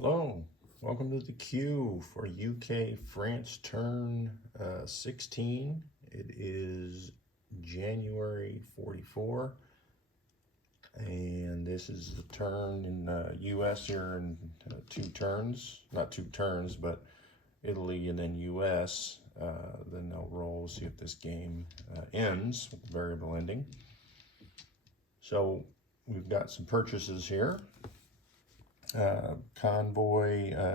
Hello, welcome to the queue for UK France turn 16. It is January 44, and this is the turn in US here in two turns, not two turns, but Italy and then US. Then they'll roll, see if this game ends with the variable ending. So we've got some purchases here.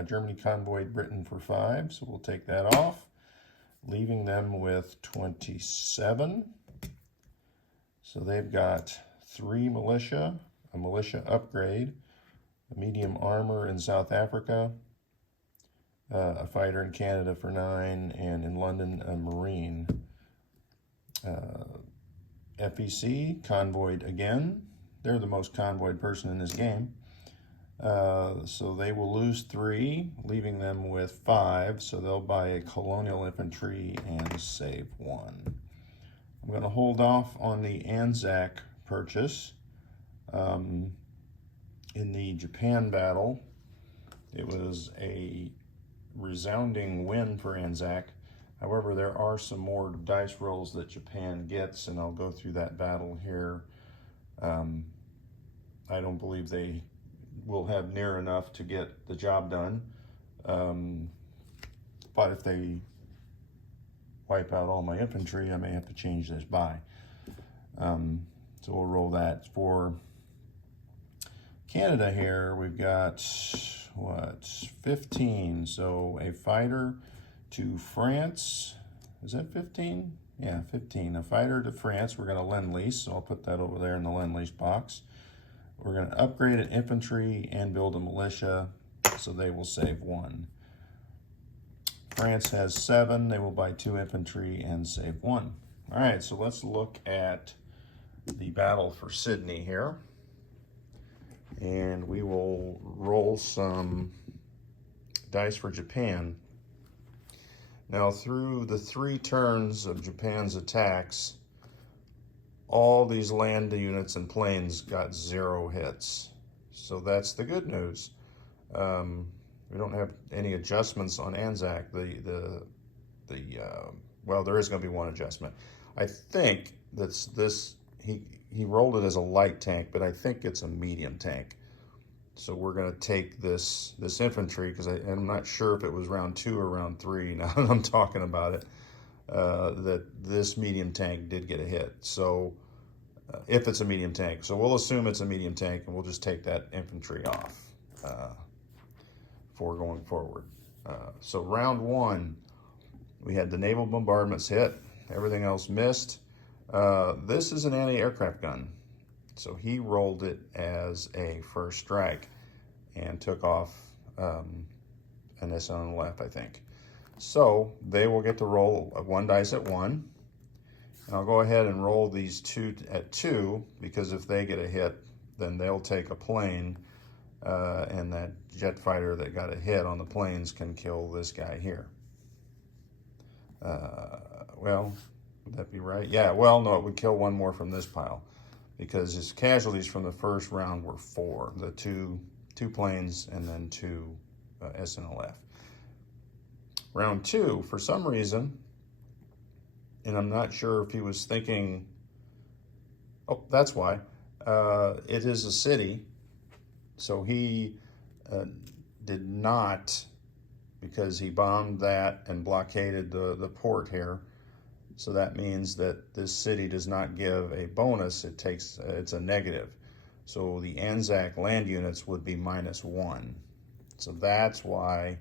Germany convoyed Britain for 5, so we'll take that off, leaving them with 27. So they've got 3 militia, a militia upgrade, a medium armor in South Africa, a fighter in Canada for 9, and in London, a marine. FEC convoyed again. They're the most convoyed person in this game. So they will lose 3, leaving them with 5. So they'll buy a colonial infantry and save 1. I'm going to hold off on the Anzac purchase. In the Japan battle, it was a resounding win for Anzac. However, there are some more dice rolls that Japan gets, and I'll go through that battle here. I don't believe they will have near enough to get the job done. But if they wipe out all my infantry, I may have to change this by. So we'll roll that. For Canada here, we've got, 15. So a fighter to France. Is that 15? Yeah, 15. A fighter to France. We're going to lend-lease, so I'll put that over there in the lend-lease box. We're going to upgrade an infantry and build a militia, so they will save 1. France has 7. They will buy 2 infantry and save 1. All right, so let's look at the battle for Sydney here. And we will roll some dice for Japan. Now, through the 3 turns of Japan's attacks, all these land units and planes got 0 hits. So that's the good news. We don't have any adjustments on Anzac. Well, there is going to be one adjustment. I think that's this. He rolled it as a light tank, but I think it's a medium tank. So we're going to take this infantry, because I'm not sure if it was round 2 or round 3. Now that I'm talking about it, that this medium tank did get a hit. So if it's a medium tank, so we'll assume it's a medium tank, and we'll just take that infantry off for going forward. So round 1, we had the naval bombardments hit, everything else missed. This is an anti-aircraft gun, so he rolled it as a first strike and took off an SNLF, I think. So they will get to roll 1 dice at 1. And I'll go ahead and roll these 2 at 2, because if they get a hit, then they'll take a plane, and that jet fighter that got a hit on the planes can kill this guy here. Well, would that be right? Yeah, well, no, it would kill 1 more from this pile, because his casualties from the first round were 4. The two planes and then 2 SNLF. Round 2, for some reason, and I'm not sure if he was thinking, oh, that's why. It is a city, so he did not, because he bombed that and blockaded the port here. So that means that this city does not give a bonus, it's a negative. So the Anzac land units would be -1. So that's why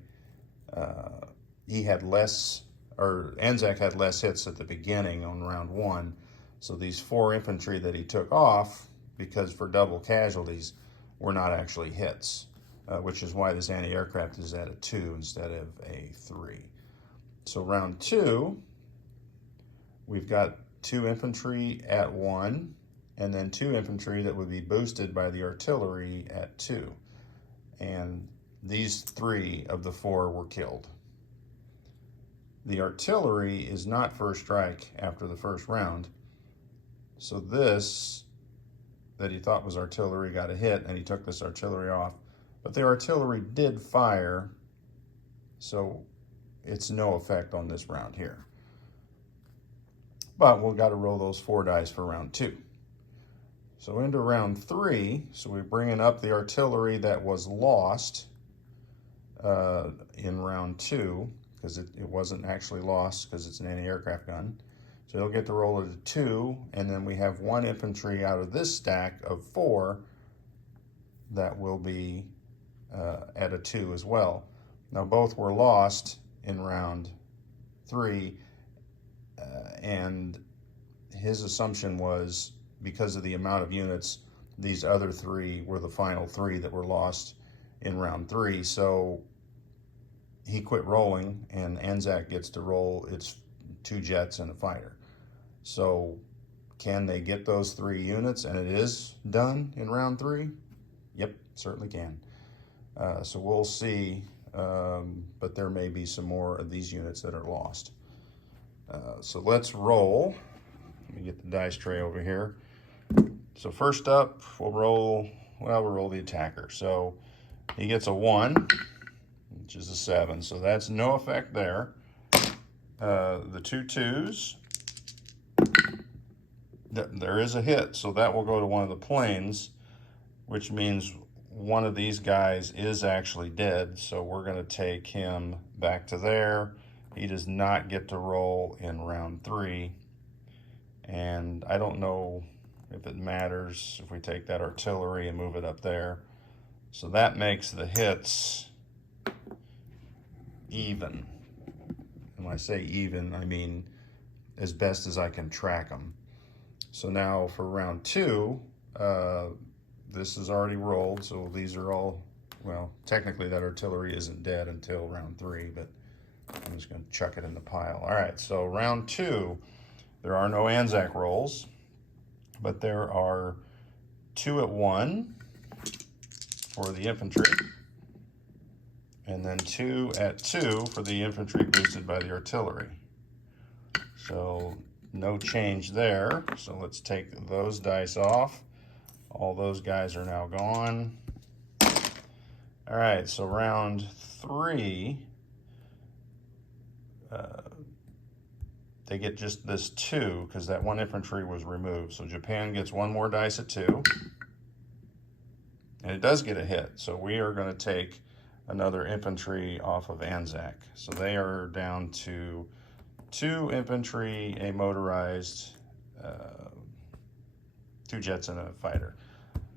he had less, or Anzac had less hits at the beginning on round 1. So these 4 infantry that he took off, because for double casualties, were not actually hits, which is why this anti-aircraft is at a 2 instead of a 3. So round 2, we've got 2 infantry at 1, and then 2 infantry that would be boosted by the artillery at 2. And these 3 of the 4 were killed. The artillery is not first strike after the first round. So this that he thought was artillery got a hit, and he took this artillery off. But the artillery did fire, so it's no effect on this round here. But we've got to roll those 4 dice for round 2. So into round 3, so we're bringing up the artillery that was lost in round 2, because it wasn't actually lost because it's an anti-aircraft gun. So he'll get to roll it at 2, and then we have 1 infantry out of this stack of 4 that will be at a 2 as well. Now both were lost in round 3, and his assumption was because of the amount of units, these other 3 were the final 3 that were lost in round 3. So he quit rolling, and Anzac gets to roll its 2 jets and a fighter. So can they get those 3 units? And it is done in round 3? Yep, certainly can. So we'll see, but there may be some more of these units that are lost. So let's roll. Let me get the dice tray over here. So first up, we'll roll the attacker. So he gets a 1, which is a 7. So that's no effect there. The 2 2s, there is a hit. So that will go to one of the planes, which means one of these guys is actually dead. So we're going to take him back to there. He does not get to roll in round 3. And I don't know if it matters if we take that artillery and move it up there. So that makes the hits even. And when I say even, I mean as best as I can track them. So now for round 2, this is already rolled, so these are all, well, technically that artillery isn't dead until round 3, but I'm just going to chuck it in the pile. All right, so round 2, there are no Anzac rolls, but there are 2 at 1 for the infantry, and then 2 at 2 for the infantry boosted by the artillery. So no change there. So let's take those dice off. All those guys are now gone. All right, so round 3, they get just this 2 because that 1 infantry was removed. So Japan gets 1 more dice at 2. And it does get a hit. So we are going to take another infantry off of Anzac. So they are down to 2 infantry, a motorized, 2 jets and a fighter.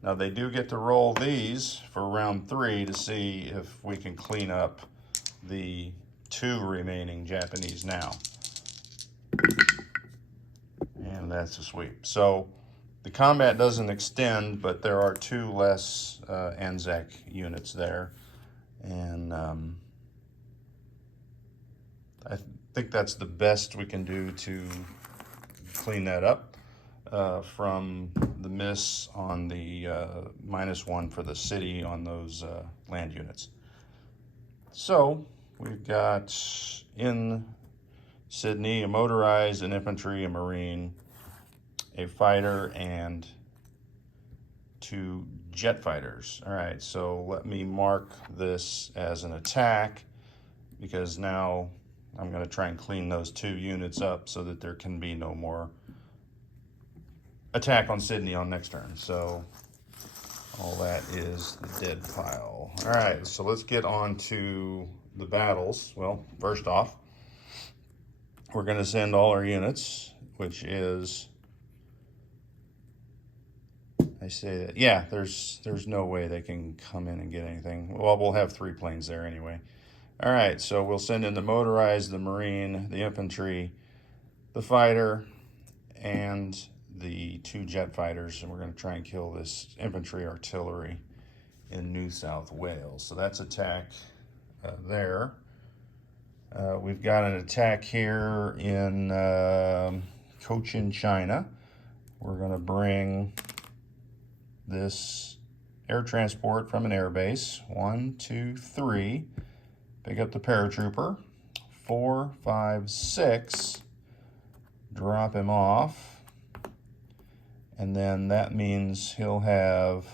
Now they do get to roll these for round 3 to see if we can clean up the 2 remaining Japanese now. And that's a sweep. So the combat doesn't extend, but there are 2 less Anzac units there. And I think that's the best we can do to clean that up from the miss on the -1 for the city on those land units. So we've got in Sydney a motorized, an infantry, a marine, a fighter, and 2 jet fighters. All right, so let me mark this as an attack because now I'm going to try and clean those 2 units up so that there can be no more attack on Sydney on next turn. So all that is the dead pile. All right, so let's get on to the battles. Well, first off, we're going to send all our units, which is, I say that, yeah, there's no way they can come in and get anything. Well, we'll have 3 planes there anyway. All right, so we'll send in the motorized, the marine, the infantry, the fighter, and the 2 jet fighters, and we're going to try and kill this infantry artillery in New South Wales. So that's attack there. We've got an attack here in Cochin, China. We're going to bring this air transport from an air base. 1, 2, 3. Pick up the paratrooper. 4, 5, 6. Drop him off. And then that means he'll have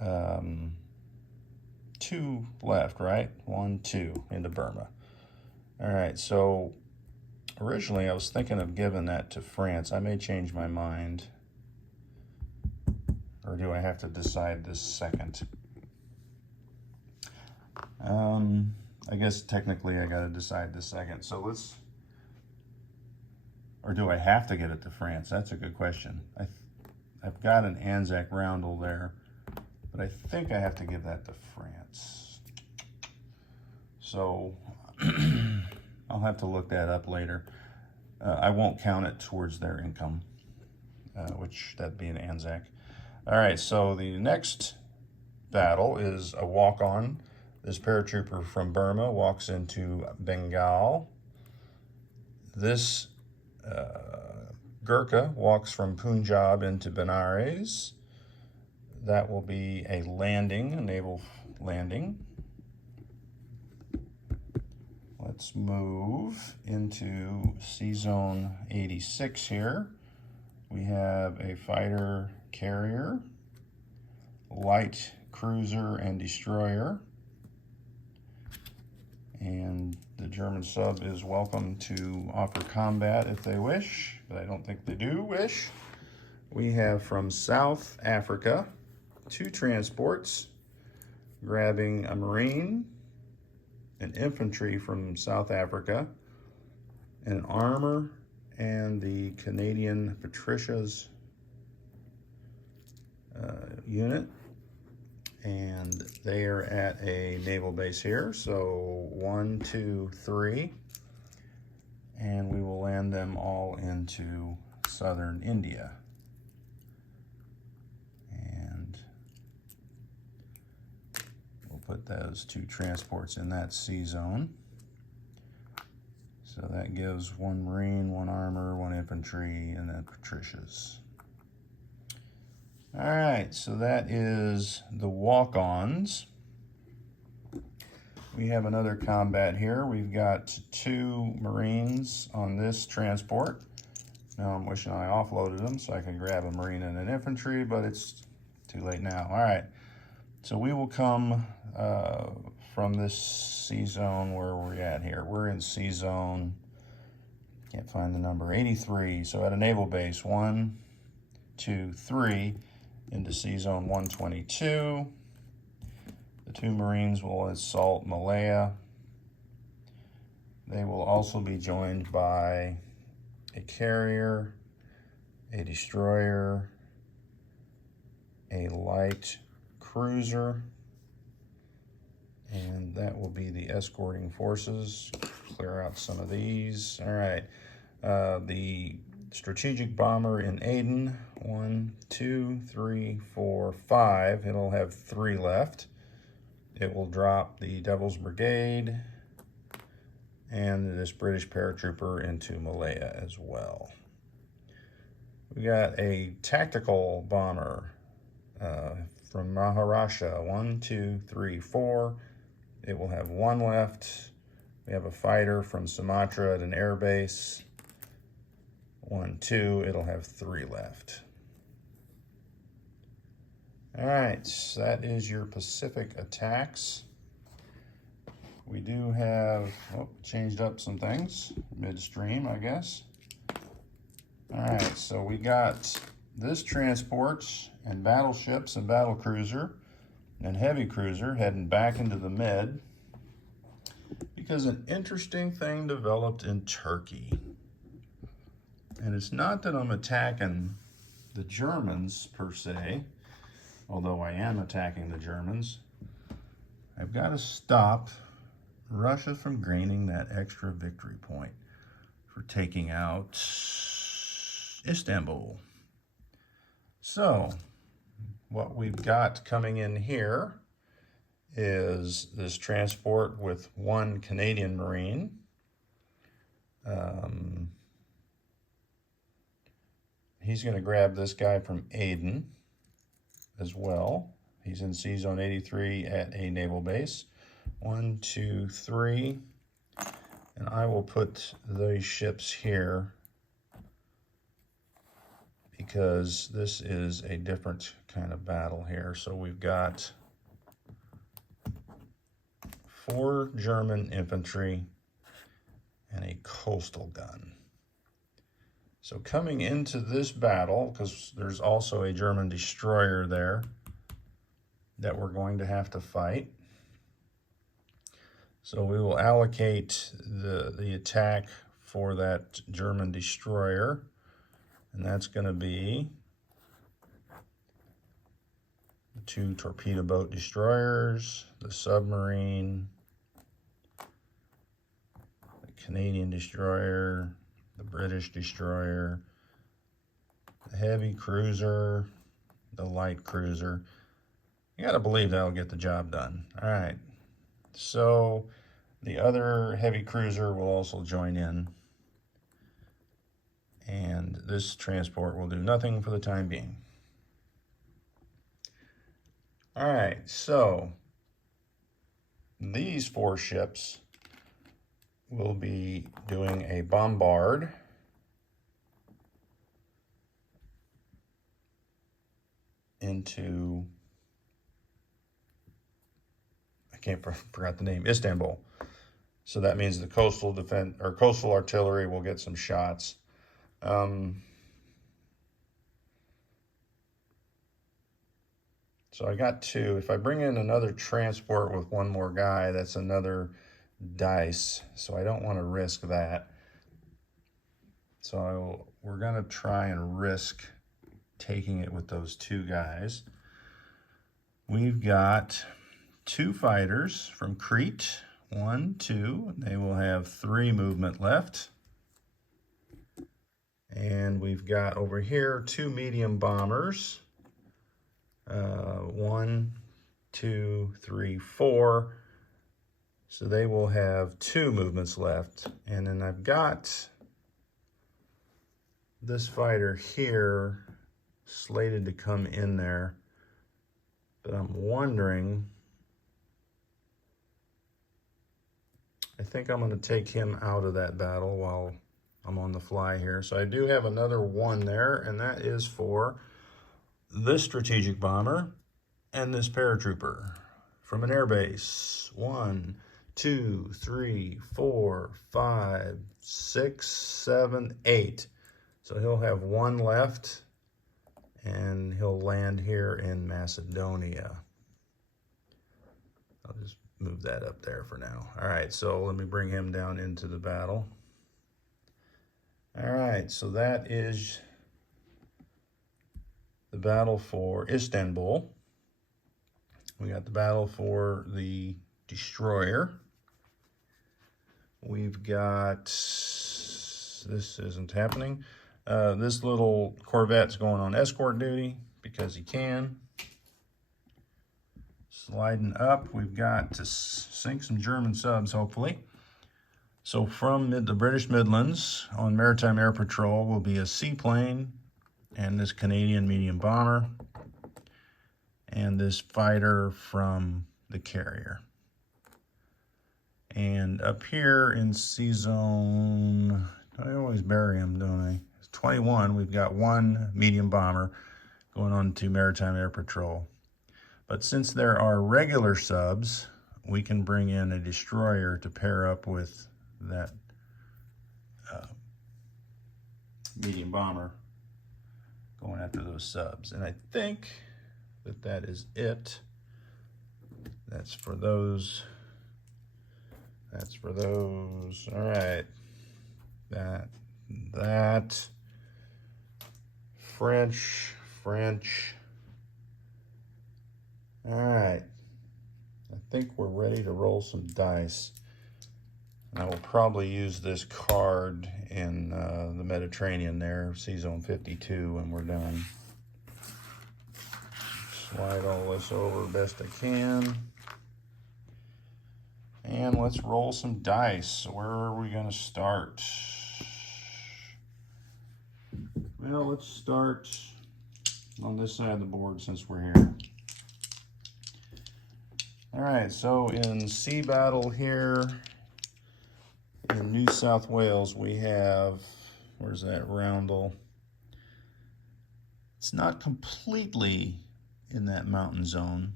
2 left, right? 1, 2 into Burma. All right, so originally I was thinking of giving that to France. I may change my mind. Or do I have to decide this second? I guess technically I got to decide this second. So let's, or do I have to get it to France? That's a good question. I've got an Anzac roundel there, but I think I have to give that to France. So I'll have to look that up later. I won't count it towards their income, which that'd be an Anzac. All right, so the next battle is a walk-on. This paratrooper from Burma walks into Bengal. This Gurkha walks from Punjab into Benares. That will be a landing, a naval landing. Let's move into C-Zone 86 here. We have a fighter carrier, light cruiser and destroyer. And the German sub is welcome to offer combat if they wish, but I don't think they do wish. We have from South Africa 2 transports, grabbing a Marine, an infantry from South Africa, an armor, and the Canadian Patricia's unit. And they are at a naval base here. So 1, 2, 3. And we will land them all into southern India. And we'll put those 2 transports in that sea zone. So that gives 1 Marine, 1 armor, 1 infantry, and then Patricia's. All right, so that is the walk-ons. We have another combat here. We've got 2 Marines on this transport. Now I'm wishing I offloaded them so I can grab a Marine and an infantry, but it's too late now. All right, so we will come from this sea zone. Where are we at here? We're in sea zone, can't find the number, 83. So at a naval base, 1, 2, 3. Into sea zone 122. The 2 Marines will assault Malaya. They will also be joined by a carrier, a destroyer, a light cruiser, and that will be the escorting forces. Clear out some of these. All right, the strategic bomber in Aden, 1, 2, 3, 4, 5. It'll have 3 left. It will drop the Devil's Brigade and this British paratrooper into Malaya as well. We got a tactical bomber from Maharashtra, 1, 2, 3, 4. It will have 1 left. We have a fighter from Sumatra at an air base. 1, 2, it'll have 3 left. All right, so that is your Pacific attacks. We do have, changed up some things midstream, I guess. All right, so we got this transports and battleships and battlecruiser and heavy cruiser heading back into the Med because an interesting thing developed in Turkey. And it's not that I'm attacking the Germans per se, although I am attacking the Germans. I've got to stop Russia from gaining that extra victory point for taking out Istanbul. So what we've got coming in here is this transport with 1 Canadian Marine. He's going to grab this guy from Aden as well. He's in Sea Zone 83 at a naval base. 1, 2, 3. And I will put those ships here because this is a different kind of battle here. So we've got 4 German infantry and a coastal gun. So coming into this battle, because there's also a German destroyer there that we're going to have to fight. So we will allocate the attack for that German destroyer, and that's going to be the 2 torpedo boat destroyers, the submarine, the Canadian destroyer, the British destroyer, the heavy cruiser, the light cruiser. You got to believe that'll get the job done. All right, so the other heavy cruiser will also join in, and this transport will do nothing for the time being. All right, so these 4 ships will be doing a bombard into, forgot the name, Istanbul. So that means the coastal defense or coastal artillery will get some shots. So I got 2. If I bring in another transport with 1 more guy, that's another dice. So I don't want to risk that. So we're going to try and risk taking it with those 2 guys. We've got 2 fighters from Crete. 1, 2. They will have 3 movement left. And we've got over here 2 medium bombers. 1, 2, 3, 4. So they will have 2 movements left. And then I've got this fighter here slated to come in there. But I'm wondering, I think I'm going to take him out of that battle while I'm on the fly here. So I do have another 1 there, and that is for this strategic bomber and this paratrooper from an airbase. 1, 2, 3, 4, 5, 6, 7, 8. So he'll have 1 left, and he'll land here in Macedonia. I'll just move that up there for now. All right, so let me bring him down into the battle. All right, so that is the battle for Istanbul. We got the battle for the destroyer. We've got, this isn't happening. This little Corvette's going on escort duty because he can. Sliding up, we've got to sink some German subs, hopefully. So from the British Midlands on Maritime Air Patrol will be a seaplane and this Canadian medium bomber and this fighter from the carrier. And up here in Sea Zone, I always bury them, don't I? It's 21, we've got 1 medium bomber going on to Maritime Air Patrol. But since there are regular subs, we can bring in a destroyer to pair up with that medium bomber going after those subs. And I think that that is it. That's for those. That's for those. All right. That. French. All right. I think we're ready to roll some dice. I will probably use this card in the Mediterranean there, Sea Zone 52, when we're done. Slide all this over best I can. And let's roll some dice. Where are we going to start? Well, let's start on this side of the board since we're here. All right, so in sea battle here in New South Wales, we have, where's that roundel? It's not completely in that mountain zone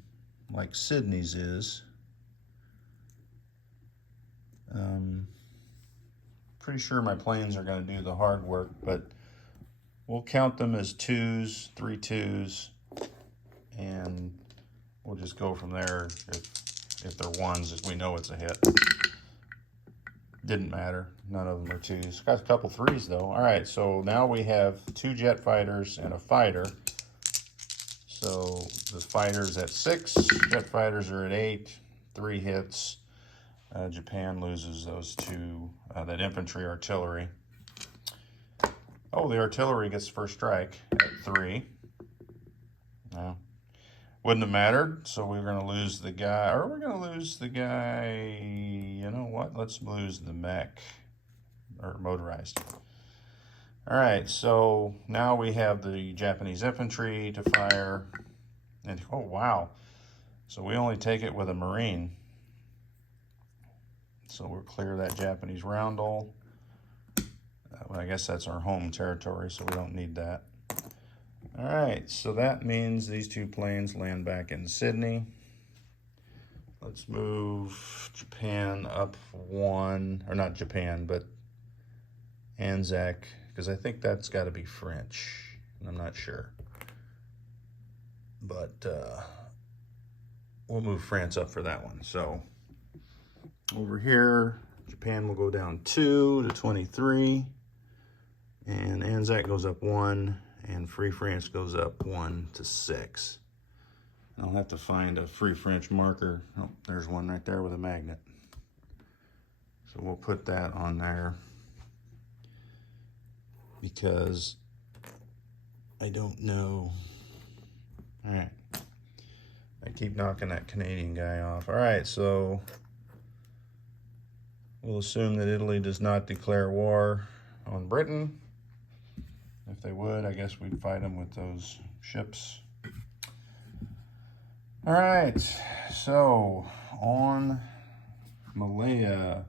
like Sydney's is. Pretty sure my planes are going to do the hard work, but we'll count them as twos, 3 2s, and we'll just go from there. If they're ones, we know it's a hit. Didn't matter. None of them are twos. Got a couple threes though. All right, so now we have 2 jet fighters and a fighter. So the fighter's at 6, jet fighters are at 8, 3 hits. Japan loses those 2, that infantry artillery. Oh, the artillery gets first strike at 3. No, wouldn't have mattered. So we're going to lose the guy, or we're going to lose the guy. You know what? Let's lose the mech, or motorized. All right, so now we have the Japanese infantry to fire. And oh, wow. So we only take it with a Marine. So we'll clear that Japanese roundel. Well, I guess that's our home territory, so we don't need that. All right, so that means these 2 planes land back in Sydney. Let's move Japan up 1, or not Japan, but Anzac, because I think that's got to be French, and I'm not sure. But we'll move France up for that one. So over here, Japan will go down 2 to 23, and Anzac goes up 1, and Free France goes up 1 to 6. I'll have to find a Free French marker. Oh, there's one right there with a magnet. So we'll put that on there because I don't know. All right. I keep knocking that Canadian guy off. All right, so we'll assume that Italy does not declare war on Britain. If they would, I guess we'd fight them with those ships. All right, so on Malaya,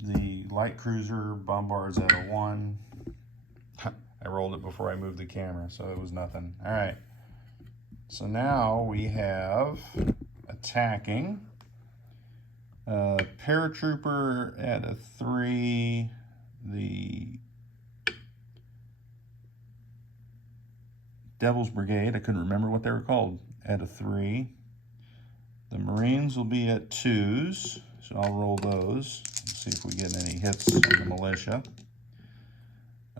the light cruiser bombards at a 1. I rolled it before I moved the camera, so it was nothing. All right, so now we have attacking. Paratrooper at a 3, the Devil's Brigade, I couldn't remember what they were called, at a 3. The Marines will be at 2s, so I'll roll those. Let's see if we get any hits on the militia.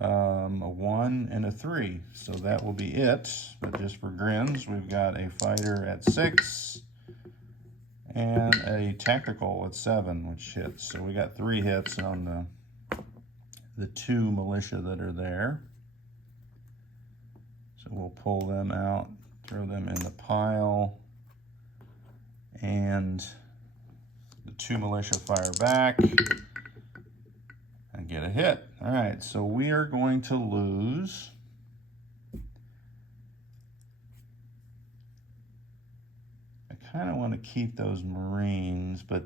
A 1 and a 3, so that will be it. But just for grins, we've got a fighter at 6 and a tactical at 7, which hits. So we got 3 hits on the 2 militia that are there. So we'll pull them out, throw them in the pile, and the 2 militia fire back and get a hit. All right, so we are going to lose I kind of want to keep those Marines, but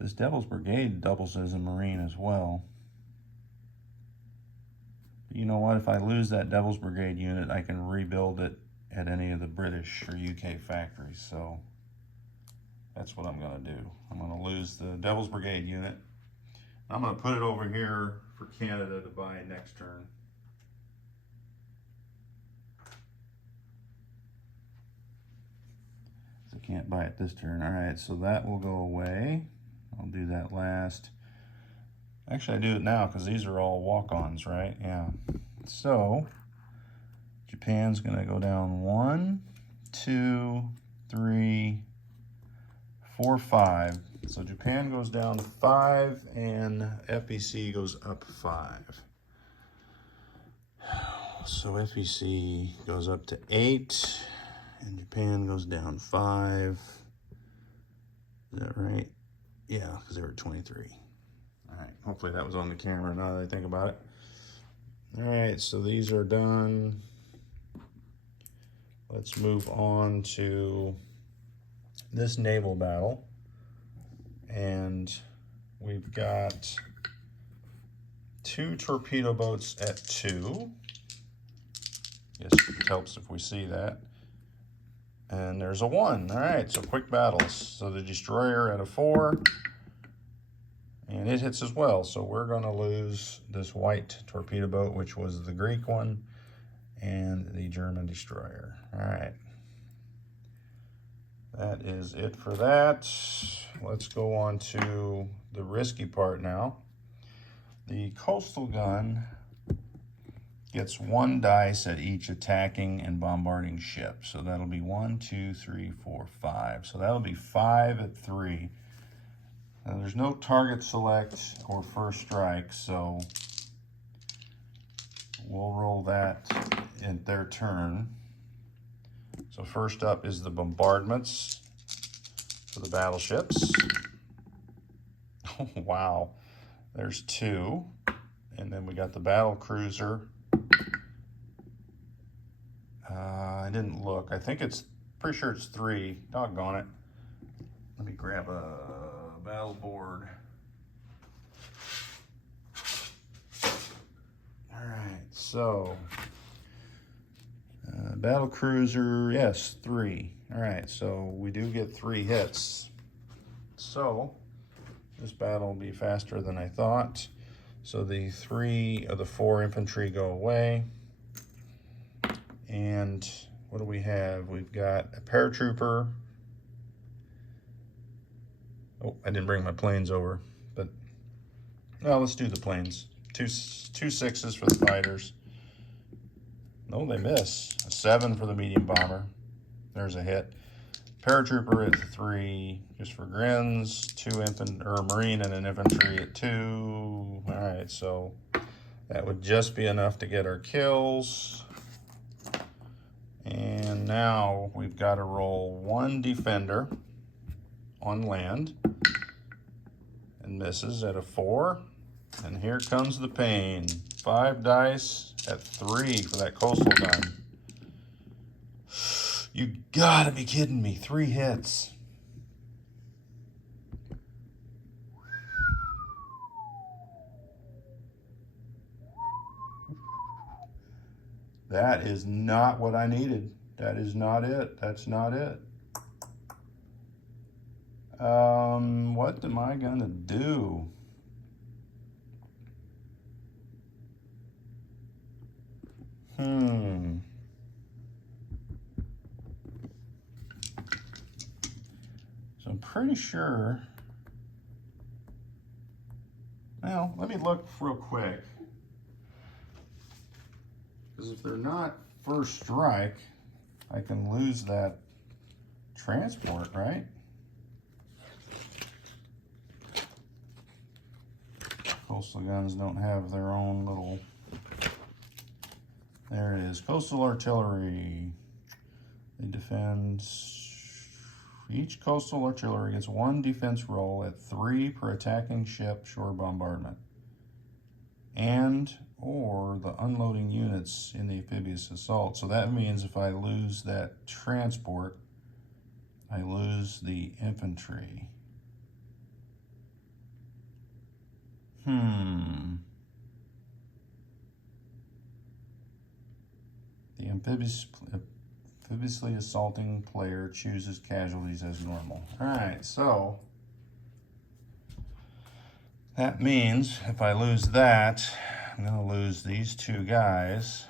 this Devil's Brigade doubles as a Marine as well. You know what? If I lose that Devil's Brigade unit, I can rebuild it at any of the British or UK factories. So that's what I'm going to do. I'm going to lose the Devil's Brigade unit. I'm going to put it over here for Canada to buy next turn. I can't buy it this turn. All right, so that will go away. I'll do that last. Actually, I do it now because these are all walk-ons, right? Yeah. So Japan's going to go down 1, 2, 3, 4, 5. So Japan goes down 5 and FEC goes up 5. So FEC goes up to 8 and Japan goes down 5. Is that right? Yeah, because they were 23. All right, hopefully that was on the camera now that I think about it. All right, so these are done. Let's move on to this naval battle. And we've got 2 torpedo boats at 2. Guess it helps if we see that. And there's a 1. All right, so quick battles. So the destroyer at a 4, and it hits as well. So we're going to lose this white torpedo boat, which was the Greek one, and the German destroyer. All right. That is it for that. Let's go on to the risky part now. The coastal gun gets 1 dice at each attacking and bombarding ship. So that'll be 1, 2, 3, 4, 5. So that'll be 5 at 3. Now there's no target select or first strike, so we'll roll that in their turn. So first up is the bombardments for the battleships. Oh, wow. There's 2. And then we got the battle cruiser. I didn't look. I think it's, pretty sure it's 3. Doggone it. Let me grab a battle board. All right, so battle cruiser, yes, 3. All right, so we do get 3 hits. So this battle will be faster than I thought. So the 3 of the 4 infantry go away. And what do we have? We've got a paratrooper. Oh, I didn't bring my planes over, but well, let's do the planes. Two 6s for the fighters. No, they miss. A 7 for the medium bomber. There's a hit. Paratrooper at 3, just for grins. 2 Marine and an infantry at 2. All right, so that would just be enough to get our kills. And now we've got to roll 1 defender on land, and misses at a 4. And here comes the pain. 5 dice at 3 for that coastal gun. You gotta be kidding me. 3 hits. That is not what I needed. That is not it. That's not it. What am I gonna do? So I'm pretty sure. Well, let me look real quick. Because if they're not first strike, I can lose that transport, right? Coastal guns don't have their own little... There it is. Coastal artillery. They defend... Each coastal artillery gets 1 defense roll at 3 per attacking ship shore bombardment. And or the unloading units in the amphibious assault. So that means if I lose that transport, I lose the infantry. The amphibiously assaulting player chooses casualties as normal. All right, so that means if I lose that, I'm gonna lose these 2 guys,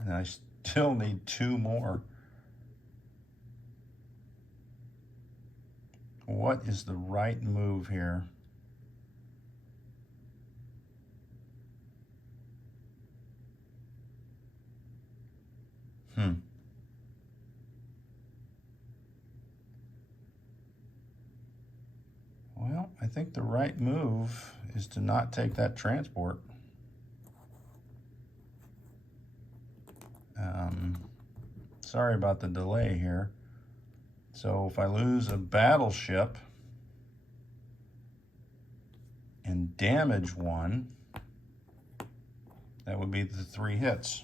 and I still need 2 more. What is the right move here? Well, I think the right move is to not take that transport. Sorry about the delay here. So if I lose a battleship and damage 1, that would be the 3 hits.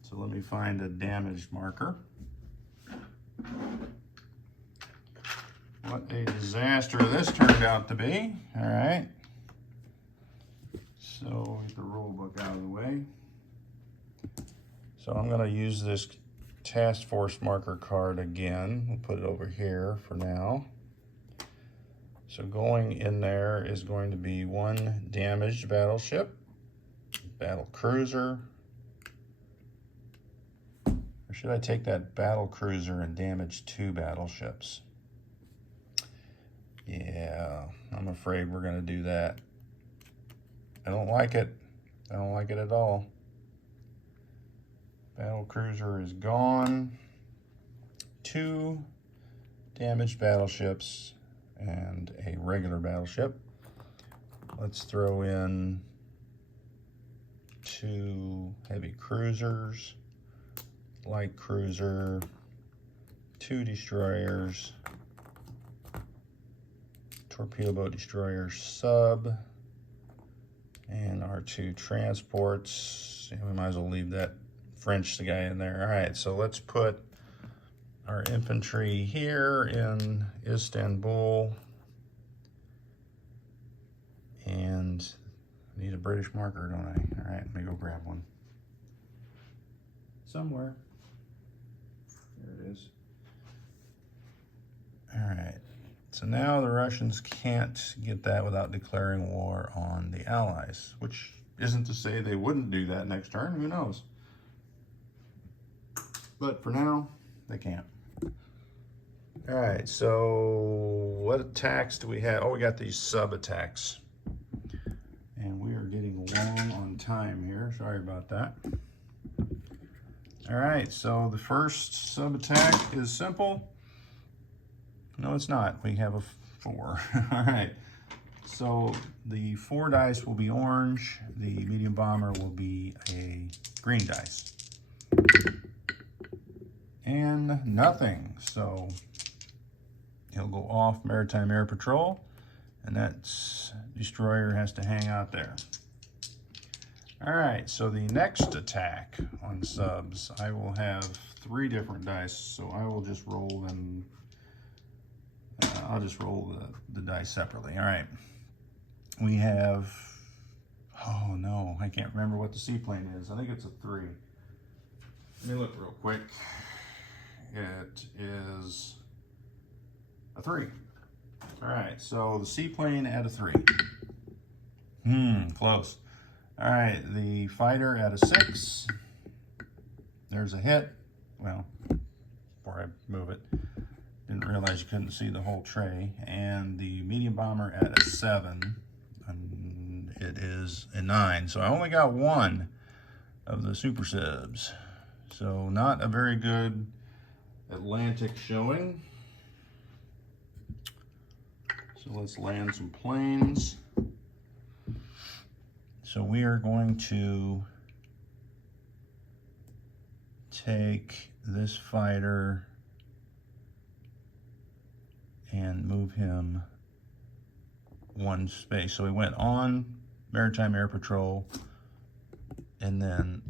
So let me find a damage marker. What a disaster this turned out to be. All right. So get the rule book out of the way. So I'm going to use this task force marker card again. We'll put it over here for now. So going in there is going to be one damaged battleship, battle cruiser. Or should I take that battle cruiser and damage 2 battleships? Yeah, I'm afraid we're going to do that. I don't like it. I don't like it at all. Battle cruiser is gone. 2 damaged battleships and a regular battleship. Let's throw in 2 heavy cruisers, light cruiser, 2 destroyers, torpedo boat destroyer sub, and our 2 transports. And we might as well leave that French guy in there. All right, so let's put our infantry here in Istanbul. And I need a British marker, don't I? All right, let me go grab one. Somewhere. There it is. All right. So now the Russians can't get that without declaring war on the Allies, which isn't to say they wouldn't do that next turn. Who knows? But for now, they can't. All right, so what attacks do we have? Oh, we got these sub-attacks. And we are getting long on time here. Sorry about that. All right, so the first sub-attack is simple. No, it's not. We have a 4. All right. So the 4 dice will be orange. The medium bomber will be a green dice. And nothing. So he'll go off Maritime Air Patrol. And that destroyer has to hang out there. All right, so the next attack on subs, I will have 3 different dice, so I will just roll them. I'll just roll the dice separately. All right, we have, oh no, I can't remember what the seaplane is. I think it's a 3. Let me look real quick. It is a 3. All right, so the seaplane at a 3. Close. All right, the fighter at a 6. There's a hit. Well, before I move it, didn't realize you couldn't see the whole tray. And the medium bomber at a 7. And it is a 9. So I only got 1 of the super subs. So not a very good Atlantic showing. So let's land some planes. So we are going to take this fighter and move him 1 space. So we went on Maritime Air Patrol and then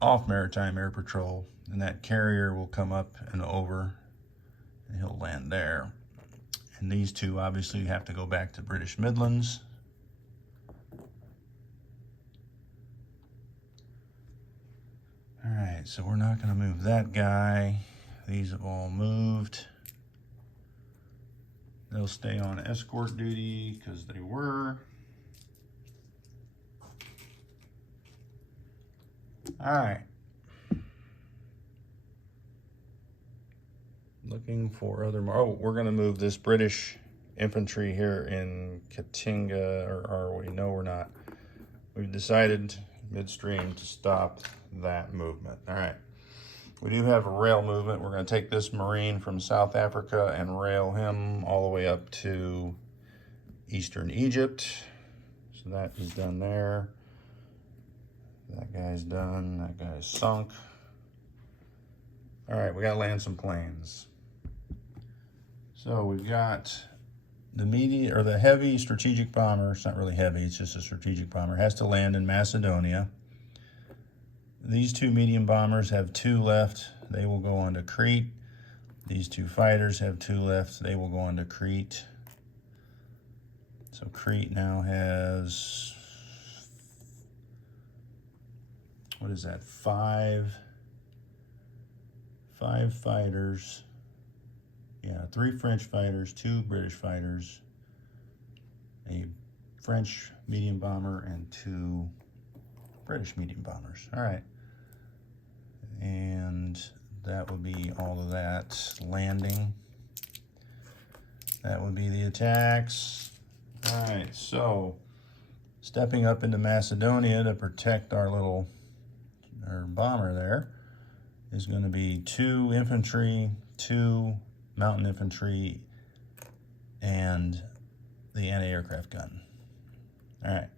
off Maritime Air Patrol, and that carrier will come up and over and he'll land there. And these 2 obviously have to go back to British Midlands. All right, so we're not gonna move that guy. These have all moved. They'll stay on escort duty because they were. All right. Looking for other, oh, we're gonna move this British infantry here in Katinga, or are we? No, we're not. We've decided midstream to stop that movement. All right. We do have a rail movement. We're going to take this Marine from South Africa and rail him all the way up to Eastern Egypt. So that is done there. That guy's done. That guy's sunk. All right, we got to land some planes. So we've got the medium or the heavy strategic bomber. It's not really heavy, it's just a strategic bomber. Has to land in Macedonia. These 2 medium bombers have 2 left. They will go on to Crete. These 2 fighters have 2 left. They will go on to Crete. So Crete now has, what is that, 5 5 fighters. Yeah, 3 French fighters, 2 British fighters, a French medium bomber, and 2 British medium bombers. All right. And that would be all of that landing. That would be the attacks. All right, so stepping up into Macedonia to protect our bomber there is going to be 2 infantry, 2 mountain infantry, and the anti-aircraft gun. All right.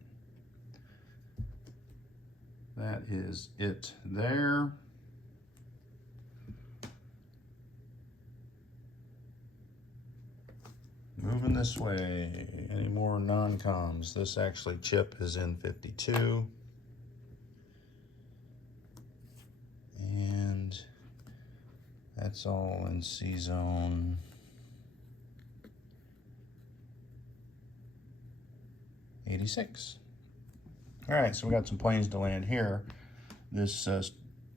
That is it there. Moving this way. Any more non-coms? This actually chip is in 52. And that's all in C-Zone. '86. All right, so we got some planes to land here. This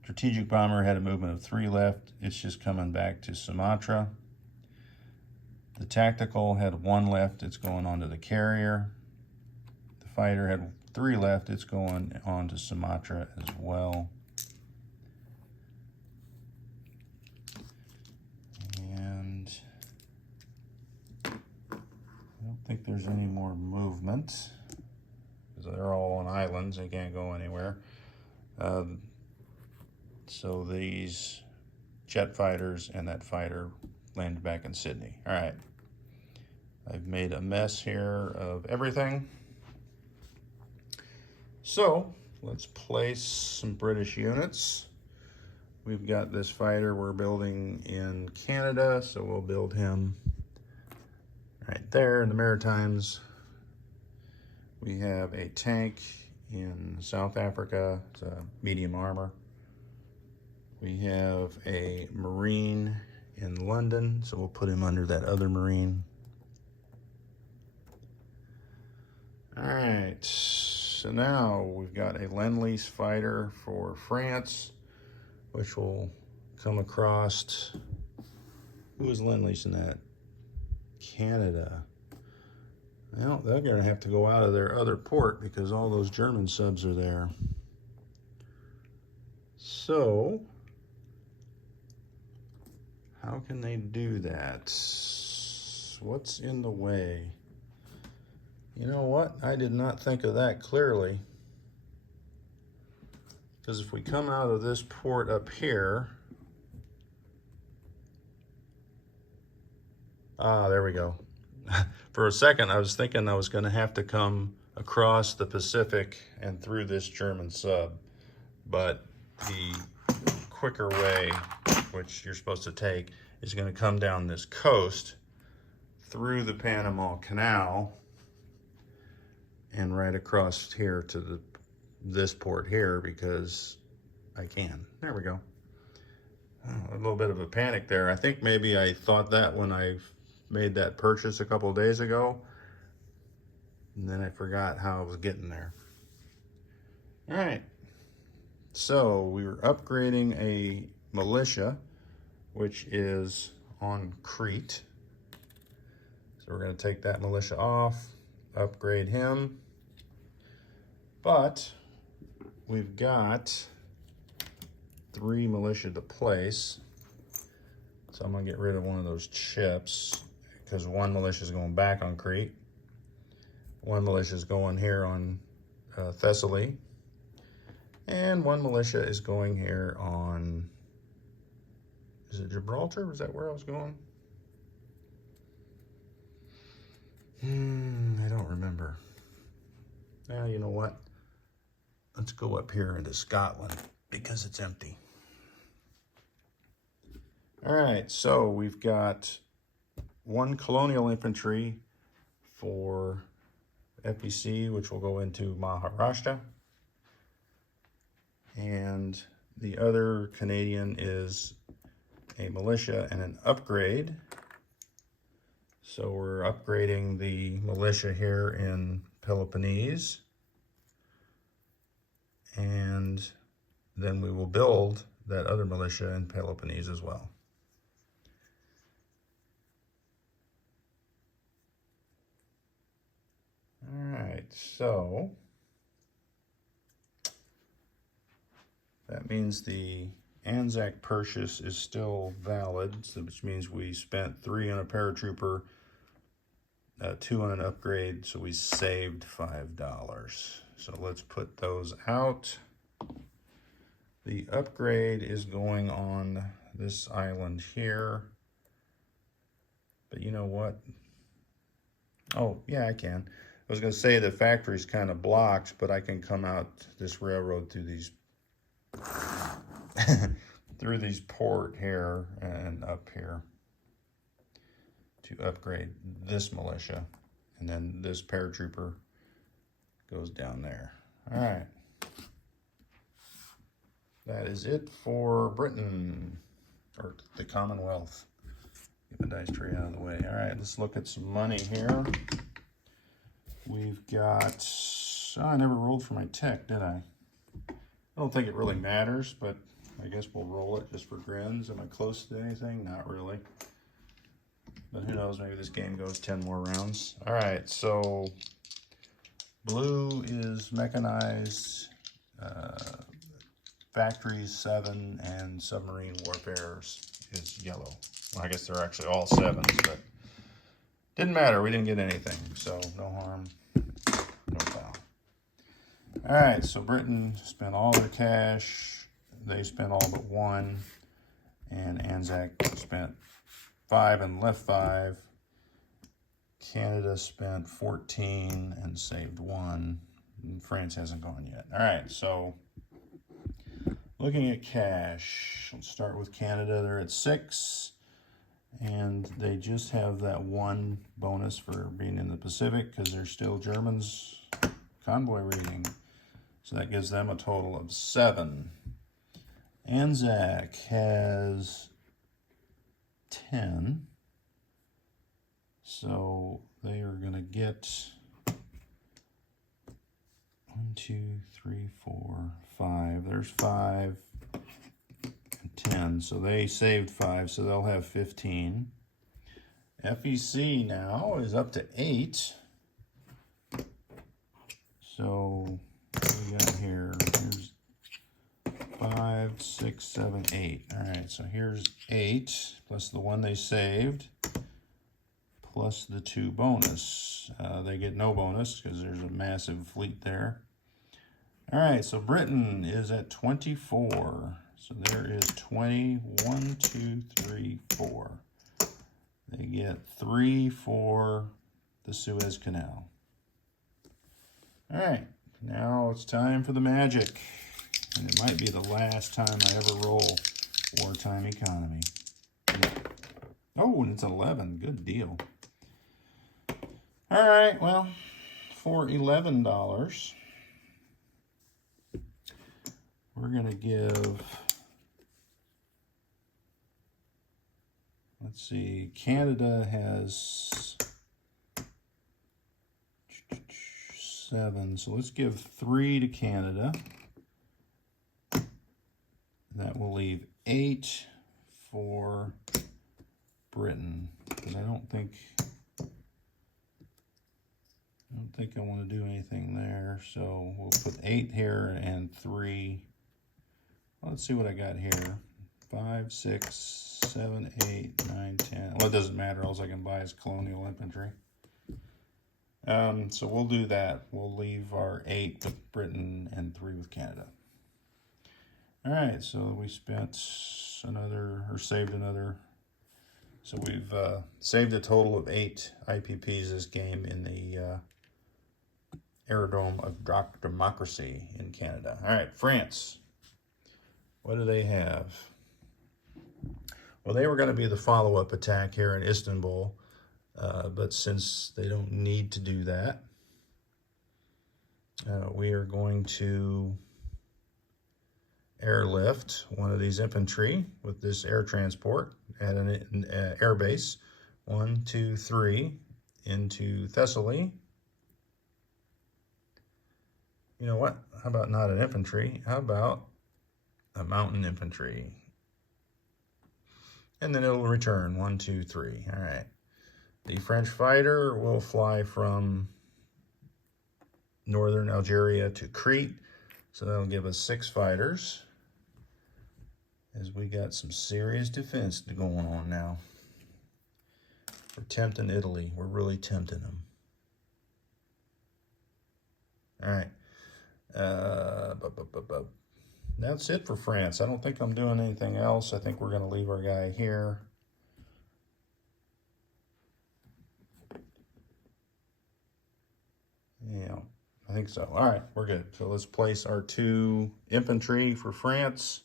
strategic bomber had a movement of 3 left. It's just coming back to Sumatra. The tactical had 1 left. It's going on to the carrier. The fighter had 3 left. It's going on to Sumatra as well. And I don't think there's any more movement, because they're all on islands. They can't go anywhere. So these jet fighters and that fighter landed back in Sydney. All right. I've made a mess here of everything. So let's place some British units. We've got this fighter we're building in Canada, so we'll build him right there in the Maritimes. We have a tank in South Africa. It's a medium armor. We have a Marine in London, so we'll put him under that other Marine. All right, so now we've got a Lend-Lease fighter for France, which will come across. Who is Lend-Leasing that? Canada. Well, they're going to have to go out of their other port because all those German subs are there. So, how can they do that? What's in the way? You know what? I did not think of that clearly. Because if we come out of this port up here, there we go. For a second, I was thinking I was going to have to come across the Pacific and through this German sub. But the quicker way, which you're supposed to take, is going to come down this coast through the Panama Canal and right across here to this port here, because I can. There we go. Oh, a little bit of a panic there. I think maybe I thought that when I made that purchase a couple of days ago, and then I forgot how I was getting there. All right. So we were upgrading a militia, which is on Crete. So we're going to take that militia off, upgrade him. But we've got 3 militia to place. So I'm going to get rid of one of those chips, because 1 militia is going back on Crete. 1 militia is going here on Thessaly. And 1 militia is going here on, is it Gibraltar? Was that where I was going? I don't remember. Now, you know what? Let's go up here into Scotland because it's empty. All right, so we've got 1 colonial infantry for FPC, which will go into Maharashtra. And the other Canadian is a militia and an upgrade. So we're upgrading the militia here in Peloponnese. And then we will build that other militia in Peloponnese as well. All right, so that means the Anzac purchase is still valid, which means we spent 3 on a paratrooper, 2 on an upgrade, so we saved $5. So let's put those out. The upgrade is going on this island here. But you know what? Oh, yeah, I can. I was going to say the factory's kind of blocked, but I can come out this railroad through these through these port here and up here to upgrade this militia. And then this paratrooper goes down there. All right. That is it for Britain, or the Commonwealth. Get the dice tray out of the way. All right, let's look at some money here. We've got, I never rolled for my tech, did I? I don't think it really matters, but I guess we'll roll it just for grins. Am I close to anything? Not really. But who knows, maybe this game goes 10 more rounds. All right, so blue is mechanized, factories 7, and submarine warfare is yellow. Well, I guess they're actually all 7s, but didn't matter. We didn't get anything, so no harm, no foul. All right, so Britain spent all their cash. They spent all but 1, and Anzac spent 5 and left 5. Canada spent 14 and saved 1. And France hasn't gone yet. All right, so looking at cash, let's start with Canada. They're at 6, and they just have that 1 bonus for being in the Pacific because they're still Germans convoy raiding. So that gives them a total of 7. Anzac has 10. So they are going to get 1, 2, 3, 4, 5. There's 5 and 10. So they saved 5, so they'll have 15. FEC now is up to 8. So what do we got here? Here's 5, 6, 7, 8. All right, so here's 8 plus the 1 they saved plus the 2 bonus. They get no bonus because there's a massive fleet there. All right, so Britain is at 24. So there is 20, 1, 2, 3, 4. They get 3 for the Suez Canal. All right, now it's time for the magic. And it might be the last time I ever roll wartime economy. Oh, and it's 11. Good deal. All right, well, for $11, we're going to give, let's see, Canada has 7, so let's give 3 to Canada. That will leave 8 for Britain, because I don't think I want to do anything there. So we'll put 8 here and 3. Let's see what I got here. 5, 6, 7, 8, 9, 10. Well, it doesn't matter. All I can buy is colonial infantry. So we'll do that. We'll leave our 8 with Britain and 3 with Canada. All right, so we spent another, or saved another. So we've saved a total of 8 IPPs this game in the Aerodrome of Democracy in Canada. All right, France. What do they have? Well, they were going to be the follow-up attack here in Istanbul, but since they don't need to do that, we are going to airlift one of these infantry with this air transport at an air base. 1, 2, 3 into Thessaly. You know what? How about not an infantry? How about a mountain infantry. And then it'll return, 1, 2, 3. All right. The French fighter will fly from northern Algeria to Crete. So that'll give us 6 fighters. As we got some serious defense going on now. We're tempting Italy. We're really tempting them. All right. That's it for France. I don't think I'm doing anything else. I think we're going to leave our guy here. Yeah, I think so. All right, we're good. So let's place our 2 infantry for France.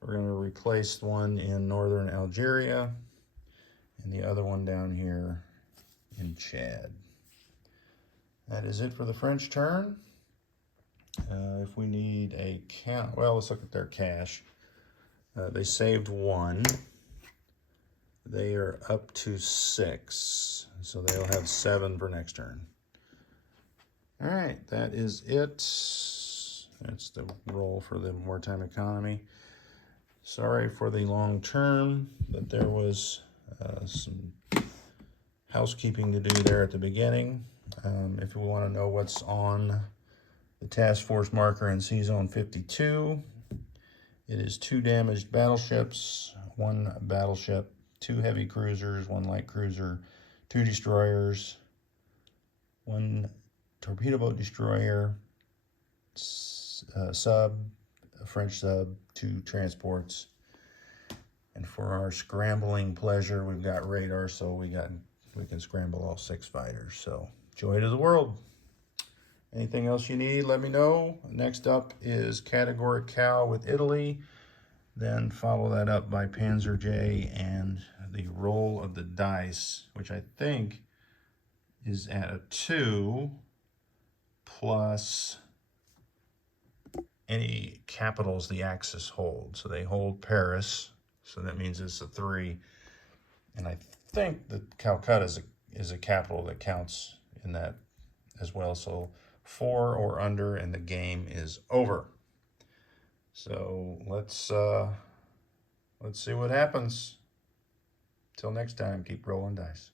We're going to replace one in northern Algeria and the other one down here in Chad. That is it for the French turn. If we need a count, well, let's look at their cash. They saved 1. They are up to 6, so they'll have 7 for next turn. All right, that is it. That's the roll for the wartime economy. Sorry for the long term, but there was some housekeeping to do there at the beginning. If you want to know what's on the task force marker in C-Zone 52, it is 2 damaged battleships, 1 battleship, 2 heavy cruisers, 1 light cruiser, 2 destroyers, 1 torpedo boat destroyer, sub, a French sub, 2 transports. And for our scrambling pleasure, we've got radar, so we can scramble all 6 fighters. So joy to the world. Anything else you need, let me know. Next up is Category Cow with Italy. Then follow that up by Panzer J and the roll of the dice, which I think is at a 2 plus any capitals the Axis hold. So they hold Paris, so that means it's a 3. And I think that Calcutta is a capital that counts in that as well. So 4 or under, and the game is over. So let's see what happens. Till next time, keep rolling dice.